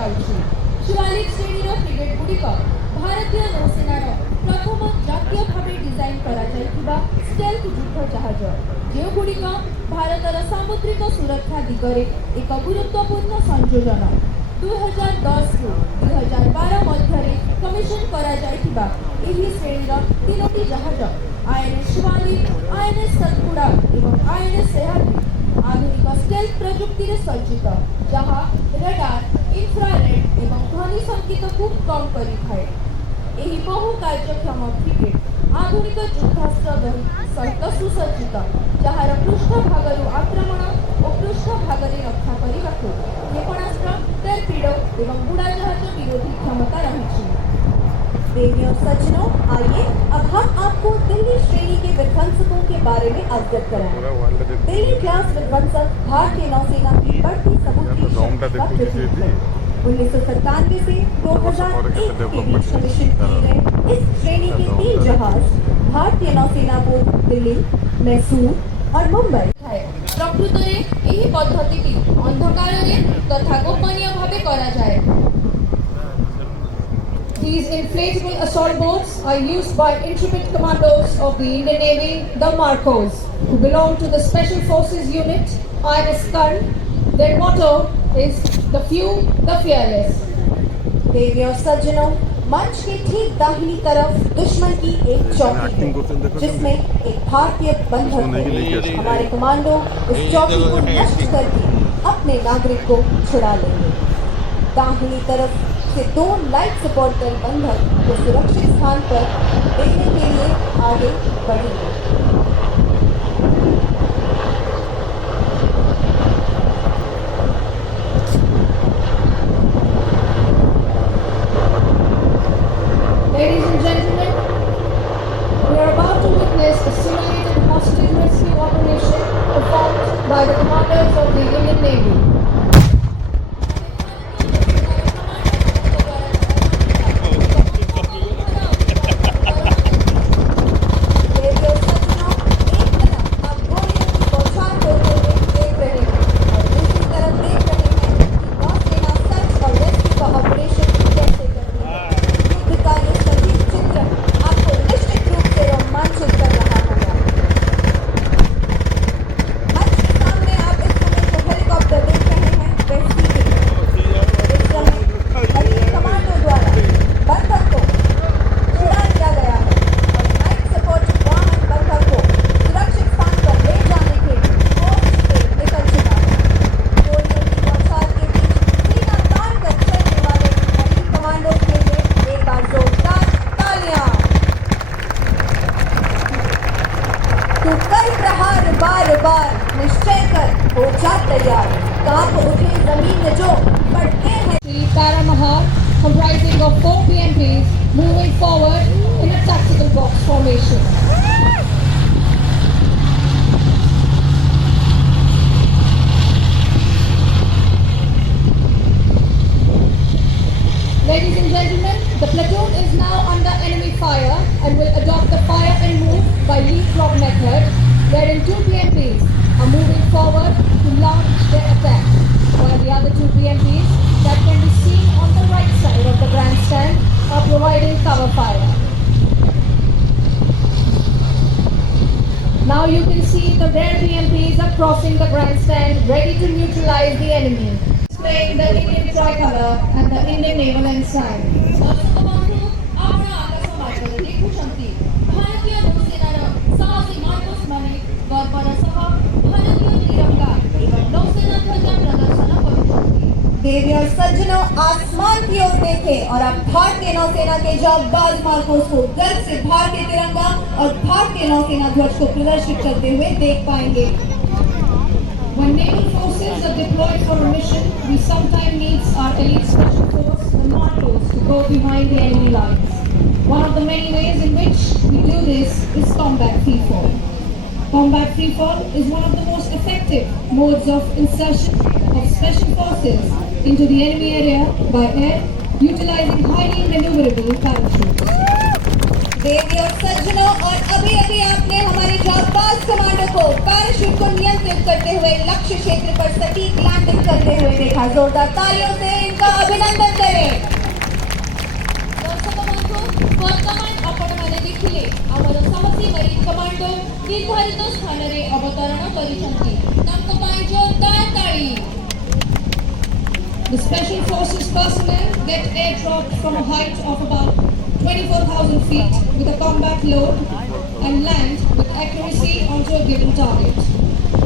ଯାଉଛି। 44 ଶ୍ରେଣୀର ଫ୍ରିଗେଟ୍ ଗୁଡ଼ିକ ଭାରତୀୟ ନୌସେନାର ପ୍ରଥମ ଜାତୀୟ ଭାବେ ଡିଜାଇନ୍ କରାଯାଇଥିବା ଷ୍ଟେଲ୍ଥ ଯୁଦ୍ଧ ଜାହାଜ, ଯେଉଁଗୁଡ଼ିକ ଭାରତର ସାମୁଦ୍ରିକ ସୁରକ୍ଷା ଦିଗରେ ଏକ ଗୁରୁତ୍ୱପୂର୍ଣ୍ଣ ସଂଯୋଜନ। 2010ରୁ 2012 ମଧ୍ୟରେ କମିଶନ କରାଯାଇଥିବା ଏହି ଶ୍ରେଣୀର 3ଟି ଜାହାଜ INS शिवालिक, INS सतपुड़ा ଏବଂ INS सह्याद्री आधुनिक स्टेल्थ प्रजुक्तिरे सज्जित, जहाँ रडार, इन्फ्रारेड एवं ध्वनि संकेत को कम करिଥାଏ। ଏହି ବହୁ କାର୍ଯ୍ୟକ୍ଷମ ଫ୍ରିଗେଟ୍ ଆଧୁନିକ ଯୁଦ୍ଧାସ୍ତ୍ର ସହିତ ସୁସଜ୍ଜିତ, ଯାହାର ପୃଷ୍ଠଭାଗରୁ ଆକ୍ରମଣ ଓ ପୃଷ୍ଠଭାଗରେ ରକ୍ଷା କରିବାକୁ କ୍ଷେପଣାସ୍ତ୍ର, ଟର୍ପିଡୋ ଏବଂ ବୁଡ଼ାଜାହାଜ ବିରୋଧୀ କ୍ଷମତା ରହିଛି। देवी और सज्जनों, आइए अब हम आपको दिल्ली श्रेणी के विध्वंसकों के बारे में अवगत कराएं। दिल्ली क्लास विध्वंसक भारतीय नौसेना की बढ़ती समुद्री शक्ति का प्रतीक है। 1997 से 2001 के बीच कमीशन किए गए इस श्रेणी के 3 जहाज भारतीय नौसेना को दिल्ली, मैसूर और मुंबई प्रकृतरे ଏହି ପଦ୍ଧତିଟି ଅନ୍ଧକାରରେ ତଥା ଗୋପନୀୟ ଭାବେ କରାଯାଏ। These inflatable assault boats are used by intrepid commandos of the Indian Navy, the Marcos, who belong to the Special Forces Unit, INS Karn. Their motto is the few, the fearless. देवी और सज्जनों, मंच के ठीक दाहिनी तरफ दुश्मन की एक चौकी है, जिसमें एक भारतीय बंधक है। हमारे कमांडो उस चौकी को नष्ट करके अपने नागरिक को छुड़ा लेंगे। दाहिनी तरफ से 2 लाइफ सपोर्टर बंधक को सुरक्षित स्थान पर देने के लिए आगे बढ़ेंगे। Ladies and gentlemen, we are about to witness a simulated hostage rescue operation performed by the commanders of the Indian Navy. बार निश्चय कर हो जा तैयार, कांप उठे जमीन जो बढ़ते हैं। The Paramahar, comprising of 4 PMPs, moving forward in a tactical box formation. Ladies and gentlemen, the platoon is now under enemy fire and will adopt the fire and move by leapfrog method, wherein 2 PMPs are moving forward to launch their attack, while the other 2 PMPs that can be seen on the right side of the grandstand are providing cover fire. Now you can see the rear PMPs are crossing the grandstand, ready to neutralize the enemy, displaying the Indian tricolor and the Indian naval ensign. देवी और सज्जनों, आसमान की ओर देखें और आप भारतीय नौसेना के जांबाज मार्कोस को गर्व से भारतीय तिरंगा और भारतीय नौसेना ध्वज को प्रदर्शित करते हुए देख पाएंगे। When naval forces are deployed for a mission, we sometimes need our elite special force, the Marcos, to go behind the enemy lines. One of the many ways in which we do this is combat freefall. Combat freefall is one of the most effective modes of insertion of special forces into the enemy area by air, utilizing highly maneuverable parachutes. देवी और सज्जनों, और अभी अभी आपने हमारे जाबाज commando को parachute को नियंत्रित करते हुए लक्ष्य क्षेत्र पर सटीक लैंडिंग करते हुए देखा। जोरदार तालियों से इनका अभिनंदन करें। दर्शक बंधु, वर्तमान आपणमाने देखिले आमर साहसी मरीन कमांडो निर्धारित स्थान रे अवतरण करिसंती। तांको पाई जोरदार ताली। The Special Forces personnel get airdropped from a height of about 24,000 feet with a combat load and land with accuracy onto a given target.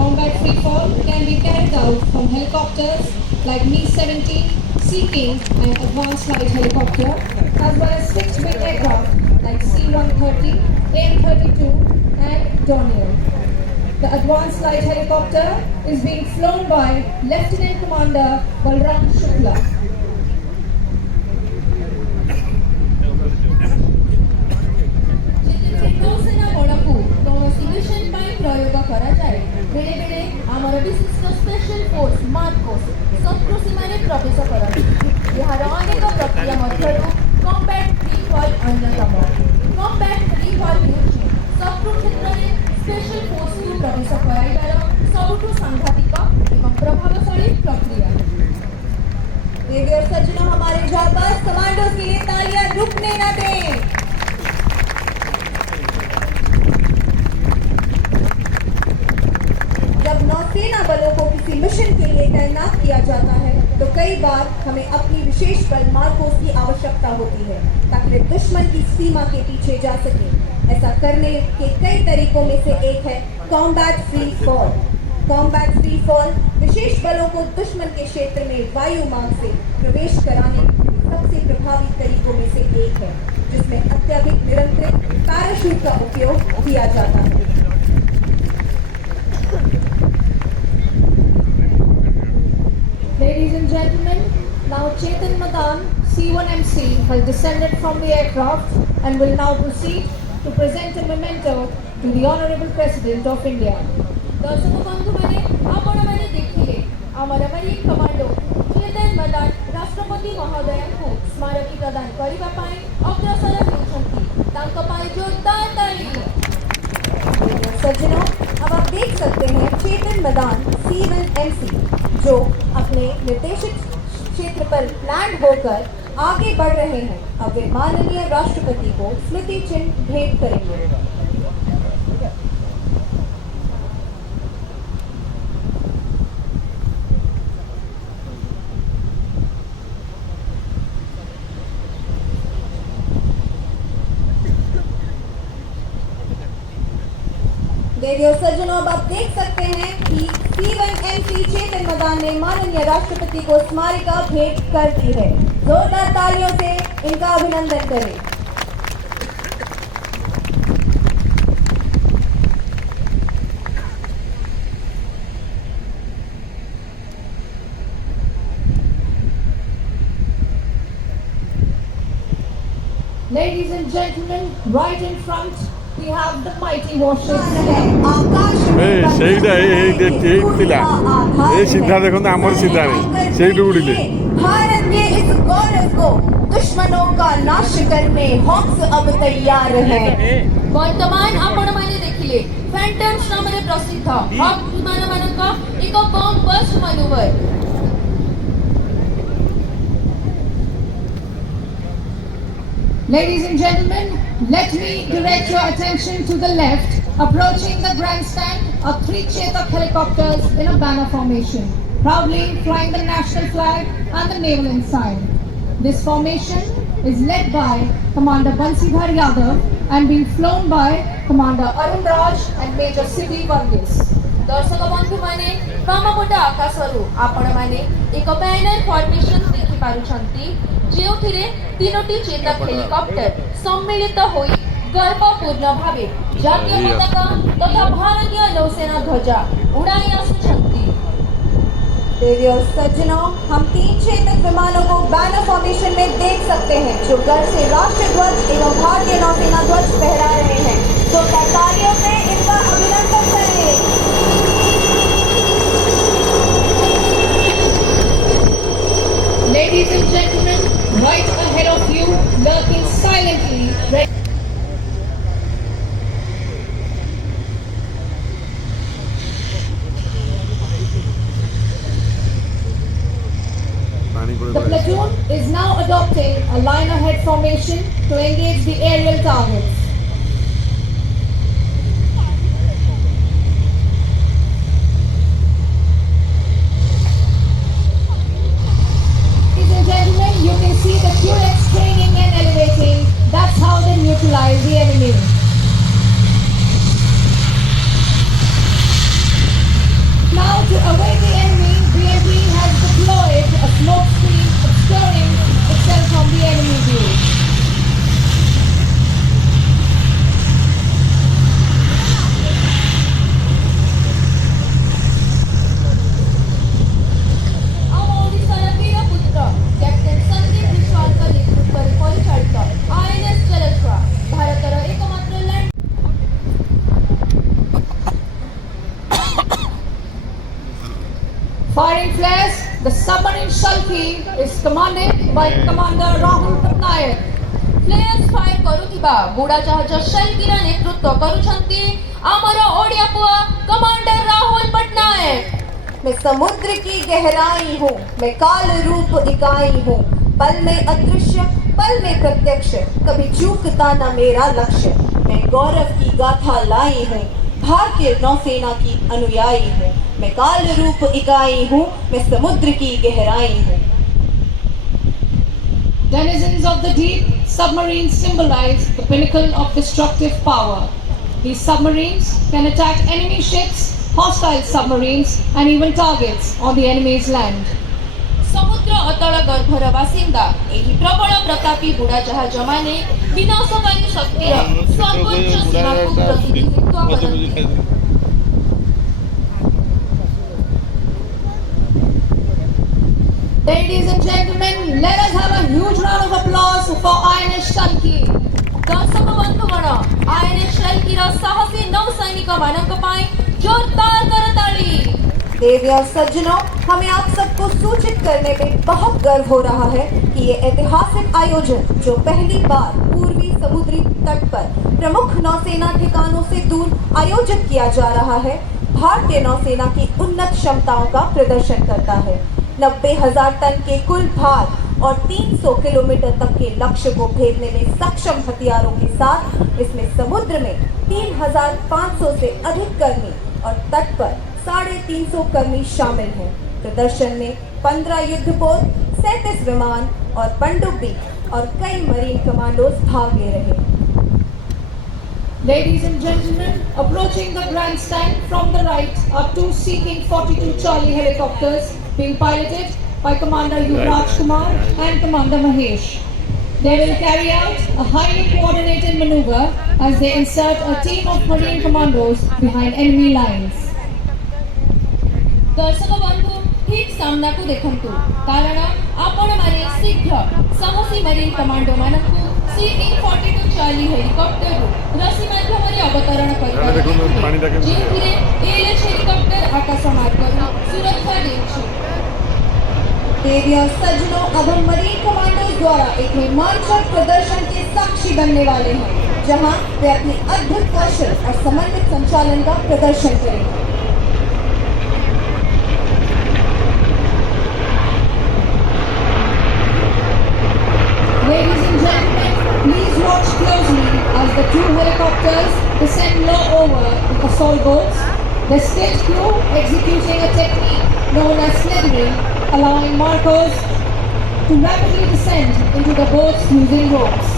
Combat freefall can be carried out from helicopters like Mi-17, Sea King and Advanced Light Helicopter, as well as fixed-wing aircraft like C-130, AIM-32 and Dornier. The Advanced Light Helicopter is being flown by Lieutenant Commander Balram Shukla. नौसेना बळकु कौनसी mission ପାଇଁ ପ୍ରୟୋଗ କରାଯାଏ। ବେଳେ ବେଳେ ଆମର ବିଶିଷ୍ଟ special force Marcos ଶତ୍ରୁ ସୀମାରେ ପ୍ରବେଶ କରନ୍ତି। ଏହାର ଅନେକ ପ୍ରକ୍ରିୟା ମଧ୍ୟରୁ କମ୍ବାଟ୍ ଫ୍ରି ଫଲ୍ ଅନ୍ୟତମ। କମ୍ବାଟ୍ ଫ୍ରି ଫଲ୍ ହେଉଛି ଶତ୍ରୁ କ୍ଷେତ୍ରରେ ସ୍ପେଶାଲ ଫୋର୍ସକୁ ପ୍ରବେଶ କରାଇବାର ସବୁଠୁ ସାଂଘାତିକ ଏବଂ ପ୍ରଭାବଶାଳୀ ପ୍ରକ୍ରିୟା। देवी और सज्जनों, हमारे जाबाज कमांडोज के लिए तालियां रुकने न दें। जब नौसेना बलों को किसी मिशन के लिए तैनात किया जाता है तो कई बार हमें अपनी विशेष बल मार्कोस की आवश्यकता होती है ताकि वे दुश्मन की सीमा के पीछे जा सके। ऐसा करने के कई तरीकों में से एक है combat free fall. Combat free fall विशेष बलों को दुश्मन के क्षेत्र में वायु मार्ग से प्रवेश कराने के सबसे प्रभावी तरीकों में से एक है, जिसमें अत्यधिक नियंत्रित पैराशूट का उपयोग किया जाता है। Ladies and gentlemen, now Chetan Madan, C-1MC, has descended from the aircraft and will now proceed to present a memento to the Honorable President of India. दर्शक बंधु माने आपणमाने देखिले आमर मरीन कमांडो चेतन मदान राष्ट्रपति महोदयଙ୍କୁ स्मारकी प्रदान करिबा ପାଇଁ अग्रसर हेउछंती। तांको ପାଇଁ जोरदार ताली। सज्जनों, अब आप देख सकते हैं चेतन मदान C-1MC जो अपने निर्देशित क्षेत्र पर लैंड होकर आगे बढ़ रहे हैं। अब वे माननीय राष्ट्रपति को स्मृति चिन्ह भेंट करेंगे। देवी और सज्जनों, अब आप देख सकते हैं कि C-1MC चेतन मदान ने माननीय राष्ट्रपति को स्मारिका भेंट कर दी है। जोरदार तालियों से इनका अभिनंदन करें। Ladies and gentlemen, right in front we have the mighty warship. ସେଇଟା ଠିକ ଥିଲା। ଏ ସିଧା ଦେଖନ୍ତୁ ଆମର ସିଧା ନାହିଁ, ସେଇଠୁ ଉଡ଼ିଲେ। भारत के इस गौरव को दुश्मनों का नाश करने हॉक्स अब तैयार है। वर्तमान आपणमाने देखिले फैंटम्स नामरे प्रसिद्ध हक विमानमानक एक bomb burst manoeuvre. Ladies and gentlemen, let me direct your attention to the left. Approaching the grandstand are 3 Chetak helicopters in a banner formation, proudly flying the national flag and the naval ensign. This formation is led by Commander Bansidhar Yadav and being flown by Commander Arun Raj and Major Siddhi Varghese. दर्शक बंधु माने ब्रह्मपुट आकाशरू आपणमाने एक banner formation देखि पारुछंती जेउथिरे 3टी Chetak helicopter सम्मिलित होई गर्वपूर्ण भावे जातीय पताका तथा भारतीय नौसेना ध्वजा उड़ाई आसुछंती। देवी और सज्जनों, हम 3 चेतक विमानों को बैनर फॉर्मेशन में देख सकते हैं जो गर्व से राष्ट्र ध्वज एवं भारतीय नौसेना ध्वज फहरा रहे हैं। तो तालियों से इनका अभिनंदन करें। Ladies and gentlemen, right ahead of you, lurking silently. The platoon is now adopting a line ahead formation to engage the aerial targets. Ladies and gentlemen, you can see the turrets training and elevating. That's how they neutralize the enemy. Now, to await the enemy, BMP has deployed a smoke screen obscuring itself from the enemy view. ଆମ ଓଡ଼ିଶାର ବୀର ପୁତ୍ର captain Sandeep ବିଶ୍ୱାଳଙ୍କ ନେତୃତ୍ୱରେ ପରିଚାଳିତ INS Jaleswar ଭାରତର ଏକମାତ୍ର land Firing flares, the submarine Shalki is commanded by Commander Rahul Patnaik. Players fire କରୁଥିବା ବୁଡ଼ାଜାହାଜ ଶେଲ୍କିର ନେତୃତ୍ୱ କରୁଛନ୍ତି ଆମର ଓଡ଼ିଆ ପୁଅ କମାଣ୍ଡର ରାହୁଲ ପଟ୍ଟନାୟକ। मैं समुद्र की गहराई हूँ, मैं काल रूप इकाई हूँ, पल में अदृश्य पल में प्रत्यक्ष, कभी चूकता न मेरा लक्ष्य। मैं गौरव की गाथा लाई हूँ, भारतीय नौसेना की अनुयायी हूँ, मैं काल रूप इकाई हूँ, मैं समुद्र की गहराई हूँ। Denizens of the deep, submarines symbolize the pinnacle of destructive power. These submarines can attack enemy ships, hostile submarines, and even targets on the enemy's land. ସମୁଦ୍ର ଅତଳ ଗର୍ଭର ବାସିନ୍ଦା ଏହି ପ୍ରବଳ ପ୍ରତାପୀ ବୁଡ଼ାଜାହାଜମାନେ ବିନାଶକାରୀ ଶକ୍ତିର ସର୍ବୋଚ୍ଚ ସୀମାକୁ ପ୍ରତିନିଧିତ୍ୱ କରନ୍ତି। Ladies and gentlemen, let us have a huge round of applause for INS Shalki. ଦର୍ଶକ ବନ୍ଧୁଗଣ INS ଶେଲ୍କିର ସାହସୀ ନୌସୈନିକମାନଙ୍କ ପାଇଁ ଜୋରଦାର କରତାଳି। देवी और सज्जनों, हमें आप सबको सूचित करने में बहुत गर्व हो रहा है कि ये ऐतिहासिक आयोजन जो पहली बार पूर्वी समुद्री तट पर प्रमुख नौसेना ठिकानों से दूर आयोजित किया जा रहा है, भारतीय नौसेना की उन्नत क्षमताओं का प्रदर्शन करता है। 90,000 टन के कुल भार और 300 किलोमीटर तक के लक्ष्य को भेदने में सक्षम हथियारों के साथ इसमें समुद्र में 3,500 से अधिक कर्मी और तट पर 350 कर्मी शामिल हैं। प्रदर्शन में 15 युद्धपोत, 37 विमान और पनडुब्बी और कई मरीन कमांडोज भाग ले रहे हैं। Ladies and gentlemen, approaching the grandstand from the right are two Seeking 42 Charlie helicopters being piloted by Commander Yuvraj Kumar and Commander Mahesh. They will carry out a highly coordinated maneuver as they insert a team of marine commandos behind enemy lines. ଦର୍ଶକ ବନ୍ଧୁ ଠିକ୍ ସାମ୍ନାକୁ ଦେଖନ୍ତୁ କାରଣ ଆପଣମାନେ ଶୀଘ୍ର ସାହସୀ Marine କମାଣ୍ଡୋମାନଙ୍କୁ C-42 Charlie ହେଲିକପ୍ଟରରୁ ରସି ମାଧ୍ୟମରେ ଅବତରଣ କରିପାରିବେ ଯେଉଁଥିରେ ALH ହେଲିକପ୍ଟର ଆକାଶ ମାର୍ଗରୁ ସୁରକ୍ଷା ଦେଉଛି। देवी और सज्जनों, अब हम मरीन कमांडोज द्वारा एक रोमांचक प्रदर्शन के साक्षी बनने वाले हैं, जहां वे अपनी अद्भुत कौशल और समन्वित संचालन का प्रदर्शन करेंगे। Ladies and gentlemen, please watch closely as the two helicopters descend low over the assault boats, the stage crew executing a technique known as slithering, allowing Marcos to rapidly descend into the boats using ropes.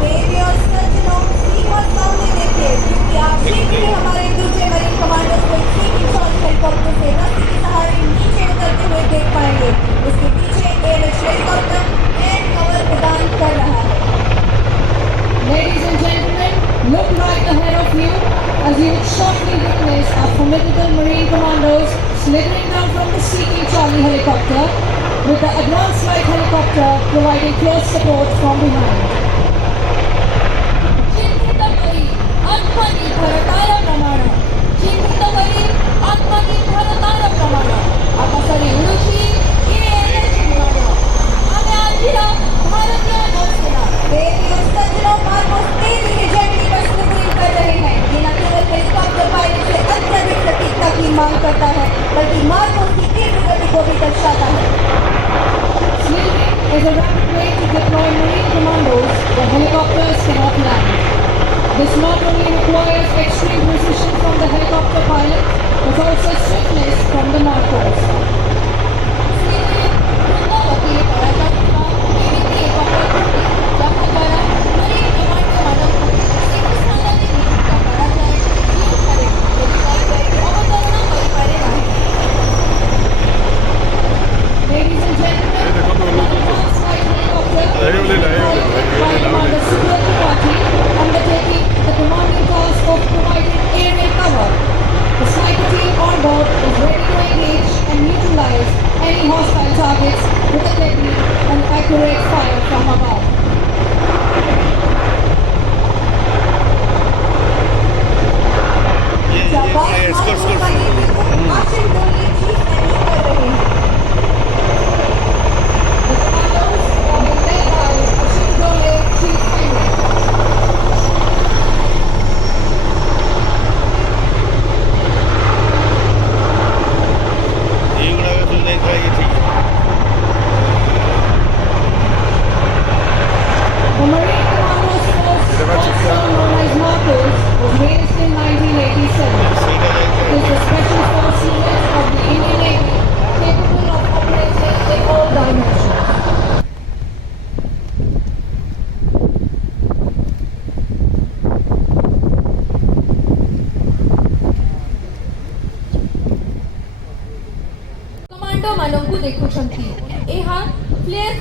देवी और सज्जनों, सीमा सामने देखिए, क्योंकि आप शीघ्र ही हमारे दूसरे marine commandos को C-40 हेलीकॉप्टर से रस्सी के सहारे नीचे उतरते हुए देख पाएंगे। इसके पीछे ALH हेलीकॉप्टर एयर कवर प्रदान कर रहा है। Ladies and gentlemen, look right ahead of you as you will shortly witness our formidable marine commandos slithering down from the Seeking Charlie helicopter with the advanced light helicopter providing close support from behind. चिन्हित करी आत्मनिर्भरतार प्रमाण चिन्हित करी आत्मनिर्भरतार प्रमाण आकाशରେ ଉଡ଼ୁଛି ALH ବିମାନ। ଆମେ ଆଜିର ଭାରତୀୟ ନୌସେନା plane to deploy marine commandos where helicopters cannot land. This not only requires extreme precision from the helicopter pilot, but also swiftness from the narcos. ସ୍ପେନ୍ରେ ବୃନ୍ଦ ଗତିରେ କରାଯାଉଥିବା ଏମିତି ଏକ ପଦ୍ଧତି ଯାହାଦ୍ୱାରା ମରିନ୍ କମାଣ୍ଡୋମାନଙ୍କୁ ସେହି ସ୍ଥାନରେ ନିଯୁକ୍ତ କରାଯାଏ ଯେଉଁଠାରେ ହେଲିକପ୍ଟର ଅବତରଣ କରିପାରେ ନାହିଁ। Ladies and gentlemen, Hey, देखो तो लोग- advanced flight helicopter Hey, by Commander Subrat Tripathi undertaking the commanding task of providing aerial cover. The sniper team on board is ready to engage and neutralize any hostile targets with a deadly and accurate fire from above. Japan army का नेतृत्व आशिम डोले chief admiral कर रहे हैं। The commandos are being led by Ashim Dole, Chief Pilot. ଏଇଗୁଡ଼ାକ ସବୁ ଯାଇଥିଲା ଏଠିକି The Marine Commandos Force, also known as Narcos, was raised in 1987. ସେଇଟା ଯାଇଥିଲା It is a special force unit of the Indian Navy capable of operating in all dimensions. Commando ମାନଙ୍କୁ ଦେଖୁଛନ୍ତି ଏହା player